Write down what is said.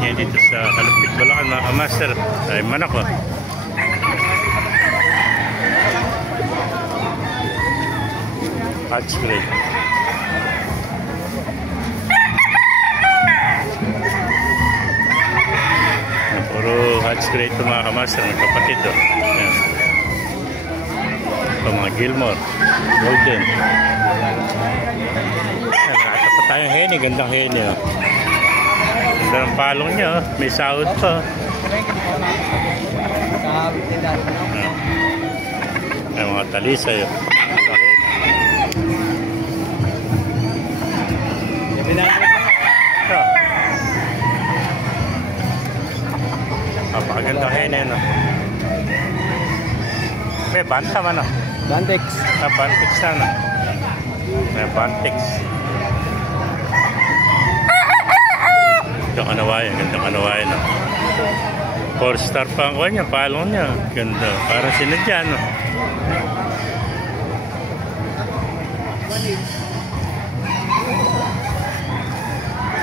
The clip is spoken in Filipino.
niya dito sa Kalupit, Bulacan, mga kamaster. Ay manok oh. Hatch grade. Puro hatch grade ito mga kamaster, ng kapatid oh. Ayan. Ito mga Gilmore, Golden. Nakata pa tayong heni, gandang heni oh. Ganda ng palong niya oh. May sahod pa oh. Ay mga talisay oh. Napakaganda hene no. May bantam ano? Bantex. Bantex ano? May Bantex. Gandang kanawayan, gandang kanawayan no. 4-star pa ang kuha niya, palong niya. Ganda, parang sinadya no.